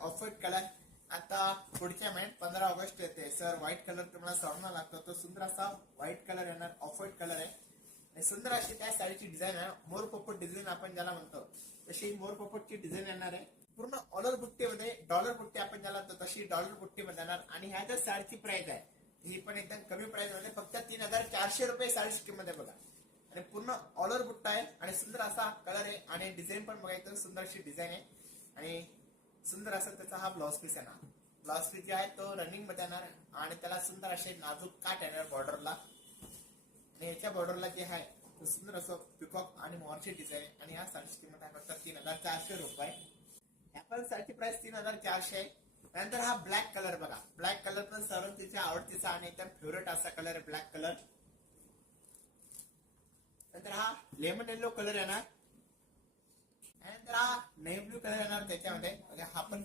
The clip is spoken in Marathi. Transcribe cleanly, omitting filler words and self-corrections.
Off white colour. आता पुढच्या महिन्यात 15 ऑगस्ट येते सर. व्हाईट कलर तुम्हाला सर्वांना लागतो. तो सुंदर असा व्हाईट कलर येणार, ऑफ व्हाईट कलर आहे आणि सुंदर अशी त्या साडीची डिझाईन आहे. मोर पोपट डिझाईन आपण ज्याला म्हणतो तशी मोर पोपटची डिझाईन येणार आहे. पूर्ण ऑलर बुट्टीमध्ये डॉलर बुट्टी आपण ज्याला म्हणतो तशी डॉलर बुट्टीमध्ये येणार. आणि ह्या ज्या साडीची प्राइस आहे ही पण एकदम कमी प्राइस मध्ये, फक्त 3400 रुपये साडीची किंमत आहे बघा. आणि पूर्ण ऑलर बुट्टा आहे आणि सुंदर असा कलर आहे आणि डिझाईन पण बघा एकदम सुंदर अशी डिझाईन आहे. आणि सुंदर असा त्याचा हा ब्लाउज पीस आहे ना. ब्लाउज पीस जे आहे तो रनिंग मध्ये येणार आणि त्याला सुंदर असे नाजूक काट येणार बॉर्डरला. आणि याच्या बॉर्डरला जे आहे तो सुंदर असं पिकॉक आणि मोरची डिझाईन आहे. आणि या साडीची किंमत आहे फक्त 3400 रुपये. ह्या पण साडीची प्राइस 3400 आहे. नंतर हा ब्लॅक कलर बघा. ब्लॅक कलर पण सर्वांचा आवडतीचा आणि एकदम फेवरेट असा कलर आहे ब्लॅक कलर. नंतर हा लेमन येलो कलर येणार. त्यानंतर हा नेव्ही ब्लू कलर येणार त्याच्यामध्ये. हा पण